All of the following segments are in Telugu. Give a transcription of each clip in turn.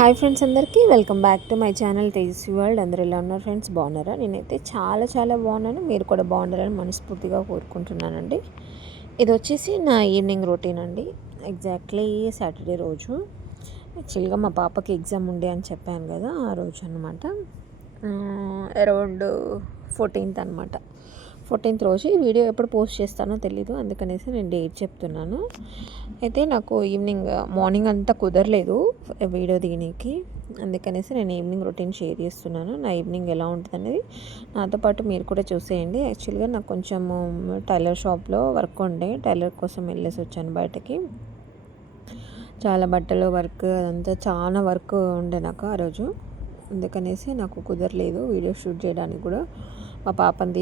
హాయ్ ఫ్రెండ్స్, అందరికీ welcome back to my channel Tejaswi world. అందరూ ఎలా ఉన్నారు ఫ్రెండ్స్? బాగున్నారా? నేనైతే చాలా బాగున్నాను. మీరు కూడా బాగుండాలని మనస్ఫూర్తిగా కోరుకుంటున్నానండి. ఇది వచ్చేసి నా ఈవినింగ్ రొటీన్ అండి. ఎగ్జాక్ట్లీ సాటర్డే రోజు యాక్చువల్గా మా పాపకి ఎగ్జామ్ ఉండే అని చెప్పాను కదా, ఆ రోజు అనమాట. అరౌండ్ 14th అనమాట. 14th రోజు ఈ వీడియో ఎప్పుడు పోస్ట్ చేస్తానో తెలీదు, అందుకనేసి నేను డేట్ చెప్తున్నాను. అయితే నాకు మార్నింగ్ అంతా కుదరలేదు వీడియో తీయడానికి, అందుకనేసి నేను ఈవినింగ్ రొటీన్ షేర్ చేస్తున్నాను. నా ఈవినింగ్ ఎలా ఉంటుంది అనేది నాతో పాటు మీరు కూడా చూసేయండి. యాక్చువల్గా నాకు కొంచెం టైలర్ షాప్లో వర్క్ ఉండే, టైలర్ కోసం వెళ్ళేసి వచ్చాను బయటకి. చాలా బట్టలు వర్క్, అదంతా చాలా వర్క్ ఉండే నాకు ఆ రోజు, అందుకనేసి నాకు కుదరలేదు వీడియో షూట్ చేయడానికి కూడా. మా పాపని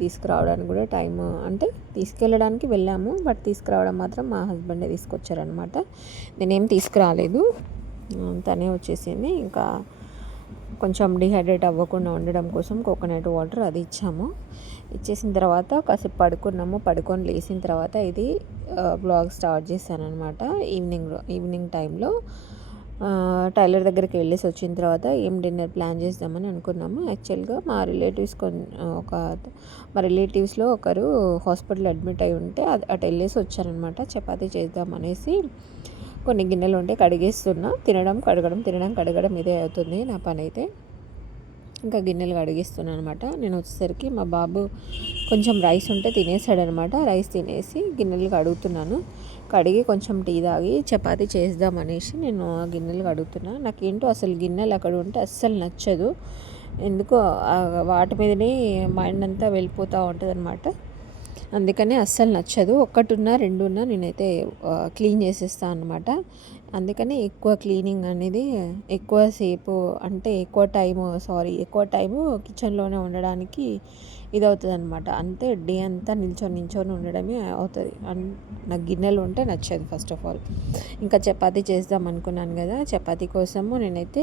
తీసుకురావడానికి కూడా టైం, అంటే తీసుకెళ్ళడానికి వెళ్ళాము, బట్ తీసుకురావడం మాత్రం మా హస్బెండే తీసుకొచ్చారనమాట. నేనేం తీసుకురాలేదు, తనే వచ్చేసింది. ఇంకా కొంచెం డిహైడ్రేట్ అవ్వకుండా ఉండడం కోసం కోకోనట్ వాటర్ అది ఇచ్చేసిన తర్వాత కాసేపు పడుకొని లేచిన తర్వాత ఇది బ్లాగ్ స్టార్ట్ చేశాను అనమాట. ఈవినింగ్ టైంలో టైలర్ దగ్గరికి వెళ్ళేసి వచ్చిన తర్వాత ఏం డిన్నర్ ప్లాన్ చేద్దామని అనుకున్నాము. యాక్చువల్గా మా రిలేటివ్స్లో ఒకరు హాస్పిటల్ అడ్మిట్ అయి ఉంటే అటు వెళ్ళేసి వచ్చారనమాట. చపాతీ చేద్దామనేసి కొన్ని గిన్నెలు ఉంటే కడిగేస్తున్నా. తినడం కడగడం ఇదే అవుతుంది నా పని అయితే. ఇంకా గిన్నెలు కడిగిస్తున్నాను అనమాట. నేను వచ్చేసరికి మా బాబు కొంచెం రైస్ ఉంటే తినేసాడనమాట. రైస్ తినేసి గిన్నెలు కడుగుతున్నాను. కడిగి కొంచెం టీ తాగి చపాతీ చేద్దామనేసి నేను ఆ గిన్నెలు కడుగుతున్నా. నాకేంటో అసలు గిన్నెలు అక్కడ ఉంటే అస్సలు నచ్చదు, ఎందుకో వాటి మీదనే మైండ్ అంతా వెళ్ళిపోతూ ఉంటుంది అనమాట. అందుకని అస్సలు నచ్చదు. ఒక్కటున్నా రెండున్నా నేనైతే క్లీన్ చేసేస్తాను అనమాట. అందుకని ఎక్కువ క్లీనింగ్ అనేది ఎక్కువ టైము కిచెన్లోనే ఉండడానికి ఇది అవుతుంది అనమాట. అంతే డే అంతా నిల్చొని ఉండడమే అవుతుంది. నాకు గిన్నెలు ఉంటే నచ్చదు ఫస్ట్ ఆఫ్ ఆల్. ఇంకా చపాతీ చేద్దాం అనుకున్నాను కదా, చపాతీ కోసము నేనైతే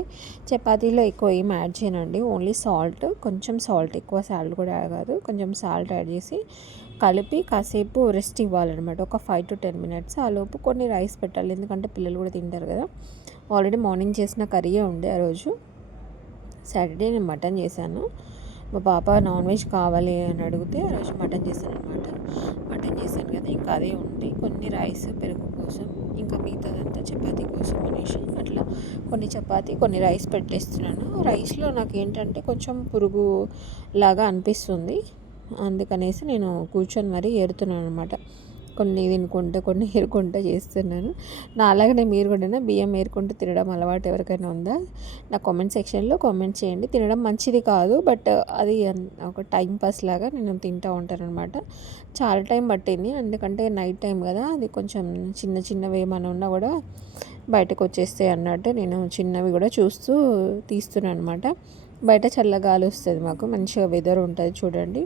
చపాతీలో ఎక్కువ ఏం యాడ్ చేయనండి. ఓన్లీ కొంచెం సాల్ట్, ఎక్కువ సాల్ట్ కూడా యాడ్ కాదు, కొంచెం సాల్ట్ యాడ్ చేసి కలిపి కాసేపు రెస్ట్ ఇవ్వాలన్నమాట, ఒక 5 to 10 minutes. ఆ లోపు కొన్ని రైస్ పెట్టాలి, ఎందుకంటే పిల్లలు కూడా తింటారు కదా. ఆల్రెడీ మార్నింగ్ చేసిన కర్రీయే ఉండే ఆ రోజు. సాటర్డే నేను మటన్ చేశాను. మా పాప నాన్ వెజ్ కావాలి అని అడిగితే ఆ రోజు మటన్ చేశాను అనమాట. మటన్ చేశాను కదా, ఇంకా అదే ఉంది. కొన్ని రైస్ పెరుగు కోసం, ఇంకా మిగతాదంతా చపాతీ కోసం అనేసి అట్లా కొన్ని చపాతీ కొన్ని రైస్ పెట్టేస్తున్నాను. రైస్లో నాకు ఏంటంటే కొంచెం పురుగు లాగా అనిపిస్తుంది, అందుకనేసి నేను కూర్చొని మరీ ఏరుతున్నాను అనమాట. కొన్ని తినుకుంటే కొన్ని ఏరుకుంటూ చేస్తున్నాను. నాలాగనే మీరు కూడా బియ్యం ఏరుకుంటూ తినడం అలవాటు ఎవరికైనా ఉందా? నా కామెంట్ సెక్షన్లో కామెంట్ చేయండి. తినడం మంచిది కాదు, బట్ అది ఒక టైం పాస్ లాగా నేను తింటూ ఉంటాను అనమాట. చాలా టైం పట్టింది, ఎందుకంటే నైట్ టైం కదా, అది కొంచెం చిన్నవి ఏమైనా ఉన్నా కూడా బయటకు వచ్చేస్తాయి అన్నట్టు నేను చిన్నవి కూడా చూస్తూ తీస్తున్నాను అనమాట. బయట చల్లగాలి వస్తుంది, మాకు మంచిగా వెదర్ ఉంటుంది చూడండి,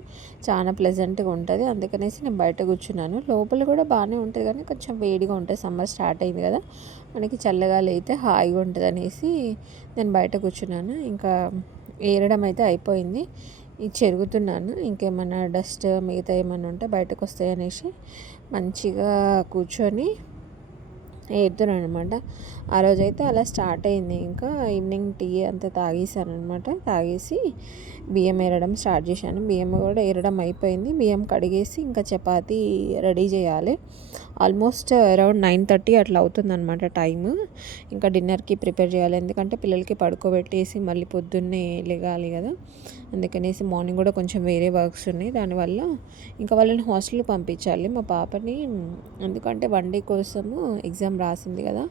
చాలా ప్లెజెంట్గా ఉంటుంది. అందుకనేసి నేను బయట కూర్చున్నాను. లోపల కూడా బాగానే ఉంటుంది కానీ కొంచెం వేడిగా ఉంటుంది, సమ్మర్ స్టార్ట్ అయింది కదా, మనకి చల్లగాలి అయితే హాయిగా ఉంటుంది అనేసి నేను బయట కూర్చున్నాను. ఇంకా ఏరడం అయితే అయిపోయింది, ఇది చెరుగుతున్నాను. ఇంకేమన్నా డస్ట్ మిగతా ఏమన్నా ఉంటే బయటకు వస్తాయి అనేసి మంచిగా కూర్చొని ఏరుతున్నాను అనమాట. ఆ రోజైతే అలా స్టార్ట్ అయింది. ఇంకా ఈవినింగ్ టీ అంతా తాగేసాను అనమాట. తాగేసి బియ్యం ఏరడం స్టార్ట్ చేశాను. బియ్యం కూడా ఏరడం అయిపోయింది. బియ్యం కడిగేసి ఇంకా చపాతీ రెడీ చేయాలి. ఆల్మోస్ట్ అరౌండ్ 9:30 అట్లా అవుతుందన్నమాట టైము. ఇంకా డిన్నర్కి ప్రిపేర్ చేయాలి, ఎందుకంటే పిల్లలకి పడుకోబెట్టేసి మళ్ళీ పొద్దున్నే లెగాలి కదా, అందుకనేసి మార్నింగ్ కూడా కొంచెం వేరే వర్క్స్ ఉన్నాయి. దానివల్ల ఇంకా వాళ్ళని హాస్టల్కి పంపించాలి మా పాపని, ఎందుకంటే 1 day కోసము ఎగ్జామ్ రాసింది కదా,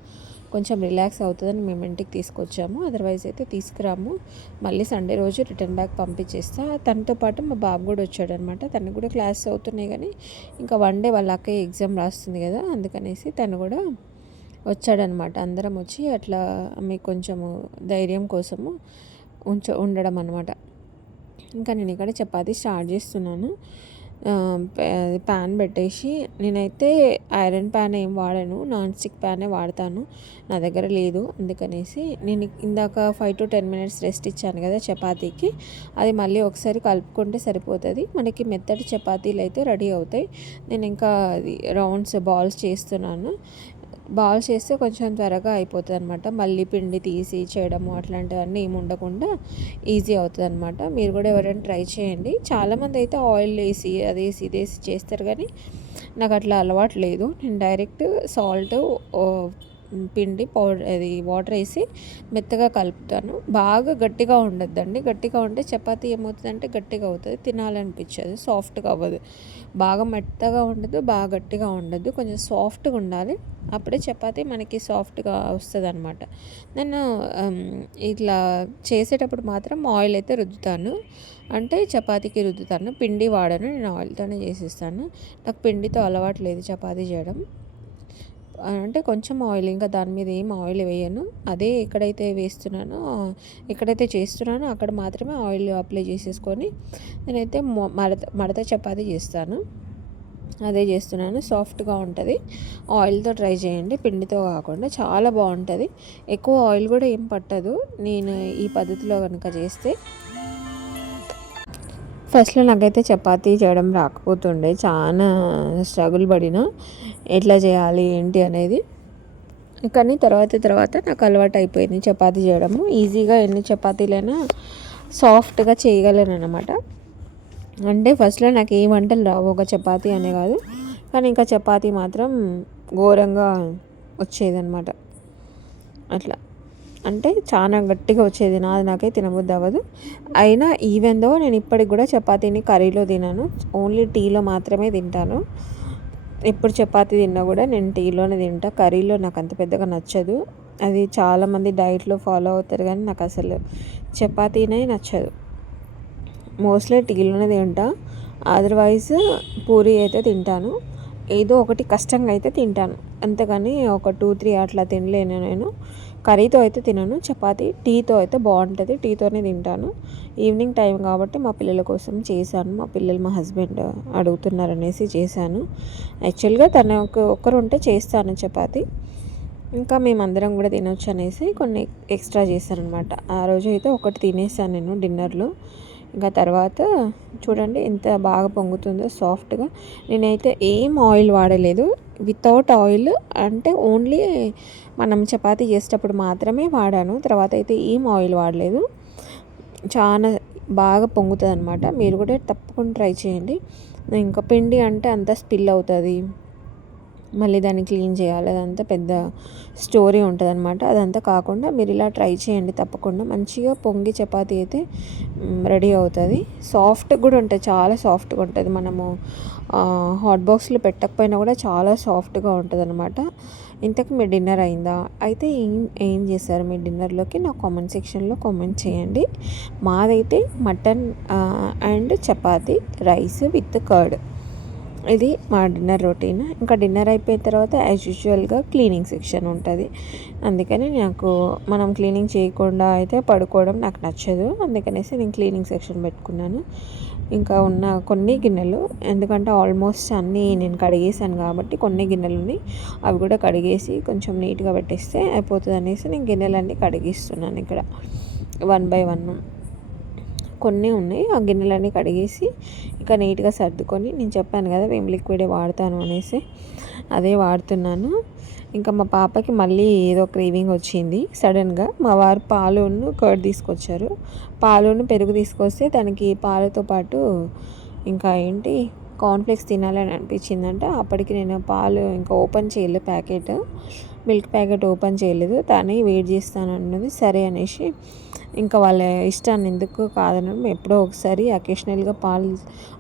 కొంచెం రిలాక్స్ అవుతుందని మేము ఇంటికి తీసుకొచ్చాము. అదర్వైజ్ అయితే తీసుకురాము, మళ్ళీ సండే రోజు రిటర్న్ బ్యాక్ పంపించేస్తా. తనతో పాటు మా బాబు కూడా వచ్చాడనమాట. తనకు కూడా క్లాసెస్ అవుతున్నాయి కానీ ఇంకా 1 day వాళ్ళ అక్కయ్య ఎగ్జామ్ రాస్తుంది కదా, అందుకనేసి తను కూడా వచ్చాడనమాట. అందరం వచ్చి అట్లా మీకు కొంచెము ధైర్యం కోసము ఉండడం అనమాట. ఇంకా నేను ఇక్కడ చపాతీ స్టార్ట్ చేస్తున్నాను. ప్యాన్ పెట్టేసి, నేనైతే ఐరన్ ప్యాన్ ఏం వాడాను, నాన్ స్టిక్ ప్యానే వాడతాను, నా దగ్గర లేదు. అందుకనేసి నేను ఇందాక 5 to 10 minutes రెస్ట్ ఇచ్చాను కదా చపాతీకి, అది మళ్ళీ ఒకసారి కలుపుకుంటే సరిపోతుంది, మనకి మెత్తటి చపాతీలు అయితే రెడీ అవుతాయి. నేను ఇంకా అది బాల్స్ చేస్తున్నాను. బాల్స్ చేస్తే కొంచెం త్వరగా అయిపోతుంది అనమాట. మళ్ళీ పిండి తీసి చేయడము అట్లాంటివన్నీ ఏమి ఉండకుండా ఈజీ అవుతుంది అనమాట. మీరు కూడా ఎవరైనా ట్రై చేయండి. చాలామంది అయితే ఆయిల్ వేసి అదేసి ఇదేసి చేస్తారు, కానీ నాకు అట్లా అలవాటు లేదు. నేను డైరెక్ట్ సాల్ట్, పిండి పౌడర్, అది వాటర్ వేసి మెత్తగా కలుపుతాను. బాగా గట్టిగా ఉండద్దండి. గట్టిగా ఉంటే చపాతీ ఏమవుతుందంటే గట్టిగా అవుతుంది, తినాలనిపించదు, సాఫ్ట్గా అవ్వదు. బాగా మెత్తగా ఉండదు, బాగా గట్టిగా ఉండదు, కొంచెం సాఫ్ట్గా ఉండాలి. అప్పుడే చపాతీ మనకి సాఫ్ట్గా వస్తుంది అనమాట. నేను ఇట్లా చేసేటప్పుడు మాత్రం ఆయిల్ అయితే రుద్దుతాను, అంటే చపాతీకి రుద్దుతాను. పిండి వాడను, నేను ఆయిల్తోనే చేసేస్తాను. నాకు పిండితో అలవాటు లేదు చపాతీ చేయడం. అంటే కొంచెం ఆయిల్, ఇంకా దాని మీద ఏం ఆయిల్ వేయను. అదే ఎక్కడైతే చేస్తున్నానో అక్కడ మాత్రమే ఆయిల్ అప్లై చేసేసుకొని నేనైతే మడత చపాతీ చేస్తాను. అదే చేస్తున్నాను, సాఫ్ట్గా ఉంటుంది. ఆయిల్తో ట్రై చేయండి, పిండితో కాకుండా చాలా బాగుంటుంది. ఎక్కువ ఆయిల్ కూడా ఏం పట్టదు నేను ఈ పద్ధతిలో కనుక చేస్తే. ఫస్ట్లో నాకైతే చపాతీ చేయడం రాకపోతుండే, చాలా స్ట్రగుల్ పడిన ఎట్లా చేయాలి ఏంటి అనేది. కానీ తర్వాత నాకు అలవాటు అయిపోయింది చపాతీ చేయడము. ఈజీగా ఎన్ని చపాతీలైనా సాఫ్ట్గా చేయగలను అనమాట. అంటే ఫస్ట్లో నాకు ఏ వంటలు రావు, ఒక చపాతీ అనే కాదు, కానీ ఇంకా చపాతీ మాత్రం ఘోరంగా వచ్చేదన్నమాట. అట్లా అంటే చాలా గట్టిగా వచ్చేది, నాకే తినబుద్ధి అవ్వదు. అయినా ఈవెన్ దో నేను ఇప్పటికి కూడా చపాతీని కర్రీలో తినను, ఓన్లీ టీలో మాత్రమే తింటాను. ఎప్పుడు చపాతీ తిన్నా కూడా నేను టీలోనే తింటా, కర్రీలో నాకు అంత పెద్దగా నచ్చదు. అది చాలామంది డైట్లో ఫాలో అవుతారు, కానీ నాకు అసలు చపాతీనే నచ్చదు. మోస్ట్లీ టీలోనే తింటా. అదర్వైజ్ పూరి అయితే తింటాను, ఏదో ఒకటి కష్టంగా అయితే తింటాను, అంతేగాని ఒక 2-3 అట్లా తినలేను నేను. కర్రీతో అయితే తినను చపాతీ, టీతో అయితే బాగుంటుంది, టీతోనే తింటాను. ఈవినింగ్ టైం కాబట్టి మా పిల్లల కోసం చేశాను, మా హస్బెండ్ అడుగుతున్నారనేసి చేశాను. యాక్చువల్గా ఒక్కరు ఉంటే చేస్తాను చపాతీ, ఇంకా మేమందరం కూడా తినొచ్చు అనేసి కొన్ని ఎక్స్ట్రా చేశాను అనమాట. ఆ రోజు అయితే ఒకటి తినేసాను నేను డిన్నర్లో. ఇంకా తర్వాత చూడండి ఎంత బాగా పొంగుతుందో సాఫ్ట్గా. నేనైతే ఏం ఆయిల్ వాడలేదు, వితౌట్ ఆయిల్, అంటే ఓన్లీ మనం చపాతీ చేసేటప్పుడు మాత్రమే వాడాను. తర్వాత అయితే ఏం ఆయిల్ వాడలేదు. చాలా బాగా పొంగుతుంది అనమాట. మీరు కూడా తప్పకుండా ట్రై చేయండి. ఇంకా పిండి అంటే అంతా స్పిల్ అవుతుంది, మళ్ళీ దాన్ని క్లీన్ చేయాలి, అదంతా పెద్ద స్టోరీ ఉంటుంది అనమాట. అదంతా కాకుండా మీరు ఇలా ట్రై చేయండి తప్పకుండా. మంచిగా పొంగి చపాతీ అయితే రెడీ అవుతుంది. సాఫ్ట్గా కూడా ఉంటుంది, చాలా సాఫ్ట్గా ఉంటుంది. మనము హాట్ బాక్స్లో పెట్టకపోయినా కూడా చాలా సాఫ్ట్గా ఉంటుంది అనమాట. ఇంతకు మీ డిన్నర్ అయిందా? అయితే ఏం చేశారు మీ డిన్నర్లోకి? నా కామెంట్ సెక్షన్లో కామెంట్ చేయండి. మాదైతే mutton and chapati, rice with curd, ఇది మా డిన్నర్ రొటీన్. ఇంకా డిన్నర్ అయిపోయిన తర్వాత యాజ్ యూజువల్గా క్లీనింగ్ సెక్షన్ ఉంటుంది. అందుకని మనం క్లీనింగ్ చేయకుండా అయితే పడుకోవడం నాకు నచ్చదు, అందుకనేసి నేను క్లీనింగ్ సెక్షన్ పెట్టుకున్నాను. ఇంకా ఉన్న కొన్ని గిన్నెలు, ఎందుకంటే ఆల్మోస్ట్ అన్నీ నేను కడిగేసాను కాబట్టి కొన్ని గిన్నెలు ఉన్నాయి, అవి కూడా కడిగేసి కొంచెం నీట్గా పెట్టేస్తే అయిపోతుంది అనేసి నేను గిన్నెలన్నీ కడిగిస్తున్నాను ఇక్కడ 1 by 1. కొన్ని ఉన్నాయి, ఆ గిన్నెలన్నీ కడిగేసి ఇంకా నీట్గా సర్దుకొని, నేను చెప్పాను కదా విమ్ లిక్విడే వాడతాను అనేసి, అదే వాడుతున్నాను. ఇంకా మా పాపకి మళ్ళీ ఏదో క్రేవింగ్ వచ్చింది సడన్గా. మా వారు పాలును కర్డ్ తీసుకొచ్చారు, పాలును పెరుగు తీసుకొస్తే దానికి పాలతో పాటు ఇంకా కార్న్ఫ్లేక్స్ తినాలని అనిపించిందంట. అప్పటికి నేను పాలు ఇంకా ఓపెన్ చేయలేదు, మిల్క్ ప్యాకెట్ ఓపెన్ చేయలేదు. తనే వెయిట్ చేస్తాను అన్నది, సరే అనేసి ఇంకా వాళ్ళ ఇష్టాన్ని ఎందుకు కాదనడం. ఎప్పుడో ఒకసారి అకేషనల్గా పాలు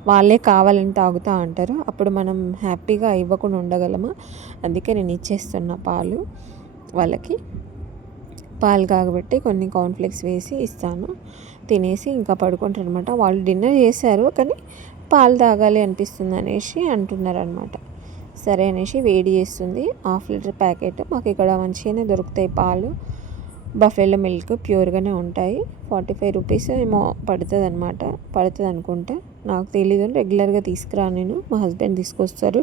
వాళ్ళే కావాలని తాగుతూ అంటారు, అప్పుడు మనం హ్యాపీగా ఇవ్వకుండా ఉండగలమా? అందుకే నేను ఇచ్చేస్తున్నా పాలు వాళ్ళకి. పాలు కాగబెట్టి కొన్ని కార్న్ఫ్లేక్స్ వేసి ఇస్తాను, తినేసి ఇంకా పడుకుంటారు అనమాట. వాళ్ళు డిన్నర్ చేశారు కానీ పాలు తాగాలి అనిపిస్తుంది అనేసి అంటున్నారు అనమాట. సరే అనేసి వేడి చేస్తుంది 1/2 లీటర్ ప్యాకెట్. మాకు ఇక్కడ మంచిగానే దొరుకుతాయి పాలు, బఫెలో మిల్క్ ప్యూర్గానే ఉంటాయి. 45 రూపీస్ ఏమో పడుతుంది అనుకుంటా, నాకు తెలీదు. రెగ్యులర్గా తీసుకురాను నేను, మా హస్బెండ్ తీసుకొస్తారు.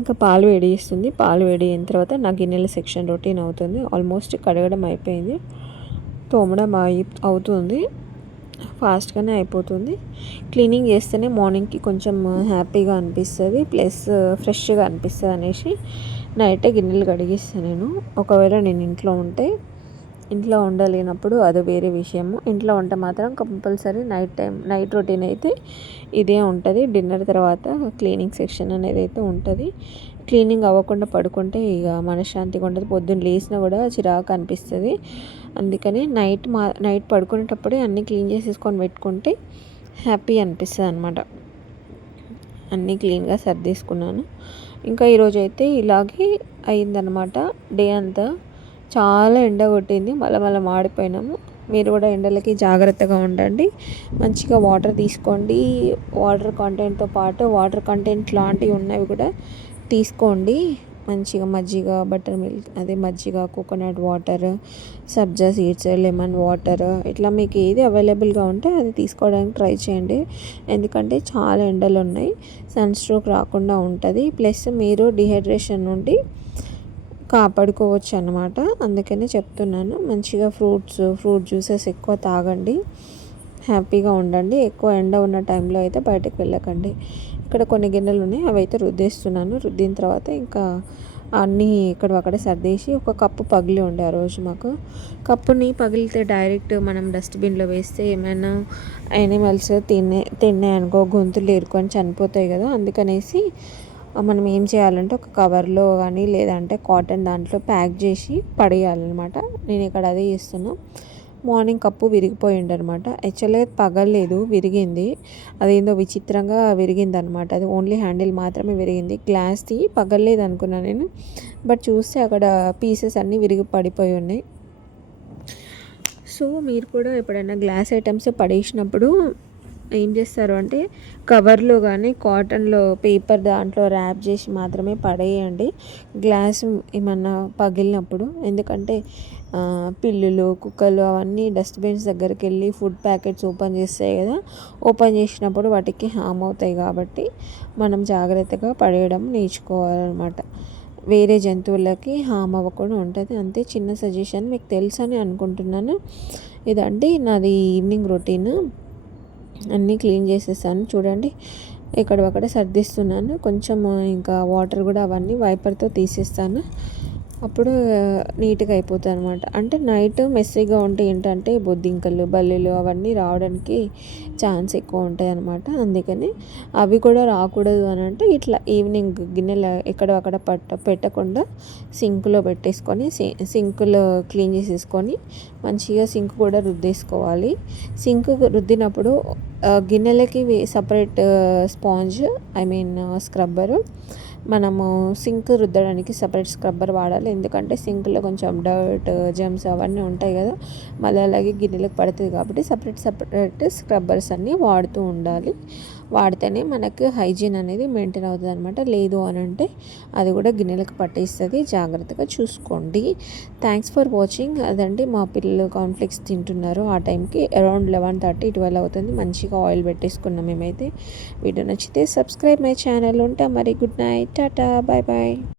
ఇంకా పాలు వేడి చేస్తుంది, పాలు వేడి అయిన తర్వాత నా గిన్నెల సెక్షన్ రొటీన్ అవుతుంది. ఆల్మోస్ట్ కడగడం అయిపోయింది, తోమడం అవుతుంది. ఫాస్ట్గానే అయిపోతుంది. క్లీనింగ్ చేస్తేనే మార్నింగ్కి కొంచెం హ్యాపీగా అనిపిస్తుంది, ప్లస్ ఫ్రెష్గా అనిపిస్తుంది అనేసి నైటే గిన్నెలు కడిగిస్తాను నేను. ఒకవేళ నేను ఇంట్లో ఉంటే, ఇంట్లో ఉండలేనప్పుడు అది వేరే విషయము. ఇంట్లో ఉంటే మాత్రం కంపల్సరీ నైట్ రొటీన్ అయితే ఇదే ఉంటుంది. డిన్నర్ తర్వాత క్లీనింగ్ సెక్షన్ అనేది అయితే ఉంటుంది. క్లీనింగ్ అవ్వకుండా పడుకుంటే ఇక మనశ్శాంతిగా ఉండదు, పొద్దున్న లేసినా కూడా చిరాకు అనిపిస్తుంది. అందుకని నైట్ పడుకునేటప్పుడే అన్నీ క్లీన్ చేసేసుకొని పెట్టుకుంటే హ్యాపీ అనిపిస్తుంది అనమాట. అన్నీ క్లీన్గా సర్దేసుకున్నాను. ఇంకా ఈరోజు అయితే ఇలాగే అయిందనమాట. డే అంతా చాలా ఎండ కొట్టింది, మళ్ళీ మాడిపోయినాము. మీరు కూడా ఎండలకి జాగ్రత్తగా ఉండండి, మంచిగా వాటర్ తీసుకోండి. వాటర్ కంటెంట్తో పాటు వాటర్ కంటెంట్ లాంటివి ఉన్నవి కూడా తీసుకోండి. మంచిగా మజ్జిగ, బటర్ మిల్క్, అదే మజ్జిగ, కోకోనట్ వాటర్, సబ్జా సీడ్స్, లెమన్ వాటర్, ఇట్లా మీకు ఏది అవైలబుల్గా ఉంటే అది తీసుకోవడానికి ట్రై చేయండి. ఎందుకంటే చాలా ఎండలు ఉన్నాయి, సన్ స్ట్రోక్ రాకుండా ఉంటుంది. ప్లస్ మీరు డిహైడ్రేషన్ నుండి కాపాడుకోవచ్చు అన్నమాట. అందుకనే చెప్తున్నాను, మంచిగా ఫ్రూట్ జ్యూసెస్ ఎక్కువ తాగండి, హ్యాపీగా ఉండండి. ఎక్కువ ఎండ ఉన్న టైంలో అయితే బయటకు వెళ్ళకండి. ఇక్కడ కొన్ని గిన్నెలు ఉన్నాయి, అవి అయితే రుద్దేస్తున్నాను. రుద్దిన తర్వాత ఇంకా అన్నీ అక్కడే సర్దేసి, ఒక కప్పు పగిలి ఉండే ఆ రోజు మాకు. కప్పుని పగిలితే డైరెక్ట్ మనం డస్ట్బిన్లో వేస్తే ఏమైనా యానిమల్స్ తిన్నాయి అనుకో, గొంతులు ఏరుకొని చనిపోతాయి కదా. అందుకనేసి మనం ఏం చేయాలంటే ఒక కవర్లో కానీ లేదంటే కాటన్ దాంట్లో ప్యాక్ చేసి పడేయాలన్నమాట. నేను ఇక్కడ అదే చేస్తున్నా. మార్నింగ్ కప్పు విరిగిపోయింది అనమాట. యాక్చువల్గా పగలలేదు, విరిగింది. అదేందో విచిత్రంగా విరిగింది అనమాట. అది ఓన్లీ హ్యాండిల్ మాత్రమే విరిగింది, గ్లాస్ది పగలలేదు అనుకున్నాను నేను. బట్ చూస్తే అక్కడ పీసెస్ అన్నీ విరిగి పడిపోయి ఉన్నాయి. సో మీరు కూడా ఎప్పుడైనా గ్లాస్ ఐటమ్స్ పడేసినప్పుడు ఏం చేస్తారు అంటే కవర్లో కానీ కాటన్లో పేపర్ దాంట్లో ర్యాప్ చేసి మాత్రమే పడేయండి గ్లాస్ ఏమన్నా పగిలినప్పుడు. ఎందుకంటే పిల్లులు, కుక్కలు అవన్నీ డస్ట్బిన్స్ దగ్గరికి వెళ్ళి ఫుడ్ ప్యాకెట్స్ ఓపెన్ చేస్తాయి కదా. ఓపెన్ చేసినప్పుడు వాటికి హామ్ అవుతాయి కాబట్టి మనం జాగ్రత్తగా పడేయడం నేర్చుకోవాలన్నమాట. వేరే జంతువులకి హామ్ అవ్వకుండా ఉంటుంది. అంతే, చిన్న సజెషన్, మీకు తెలుసని అనుకుంటున్నాను. ఇదండి నాది ఈవినింగ్ రొటీన్. అన్నీ క్లీన్ చేసేసాను చూడండి. ఎక్కడొక్కడ సర్దిస్తున్నాను. కొంచెం ఇంకా వాటర్ కూడా అవన్నీ వైపర్తో తీసేస్తాను, అప్పుడు నీట్గా అయిపోతుంది అనమాట. అంటే నైట్ మెస్సీగా ఉంటే ఏంటంటే బొద్దింకలు, బల్లీలు అవన్నీ రావడానికి ఛాన్స్ ఎక్కువ ఉంటాయి అనమాట. అందుకని అవి కూడా రాకూడదు అని అంటే ఇట్లా ఈవినింగ్ గిన్నెలు ఎక్కడక్కడ పెట్టకుండా సింక్లో పెట్టేసుకొని సింక్లో క్లీన్ చేసేసుకొని మంచిగా సింక్ కూడా రుద్దేసుకోవాలి. సింక్ రుద్దినప్పుడు గిన్నెలకి సపరేట్ స్పాంజ్, స్క్రబ్బరు, మనము సింక్ రుద్దడానికి సపరేట్ స్క్రబ్బర్ వాడాలి. ఎందుకంటే సింక్లో కొంచెం డర్ట్, జెమ్స్ అవన్నీ ఉంటాయి కదా, మళ్ళీ అలాగే గిన్నెలకు పడుతుంది కాబట్టి సపరేట్ స్క్రబ్బర్స్ అన్నీ వాడుతూ ఉండాలి. వాడితేనే మనకు హైజీన్ అనేది మెయింటైన్ అవుతుంది అనమాట. లేదు అని అంటే అది కూడా గిన్నెలకు పట్టేస్తుంది. జాగ్రత్తగా చూసుకోండి. Thanks for watching. అదండి, మా పిల్లలు కాన్ఫ్లెక్స్ తింటున్నారు. ఆ టైంకి అరౌండ్ 11:30, 12 అవుతుంది. మంచిగా ఆయిల్ పెట్టేసుకున్నాం మేమైతే. వీడియో నచ్చితే సబ్స్క్రైబ్ మై ఛానల్. ఉంటా మరి. Good night, tata, bye bye.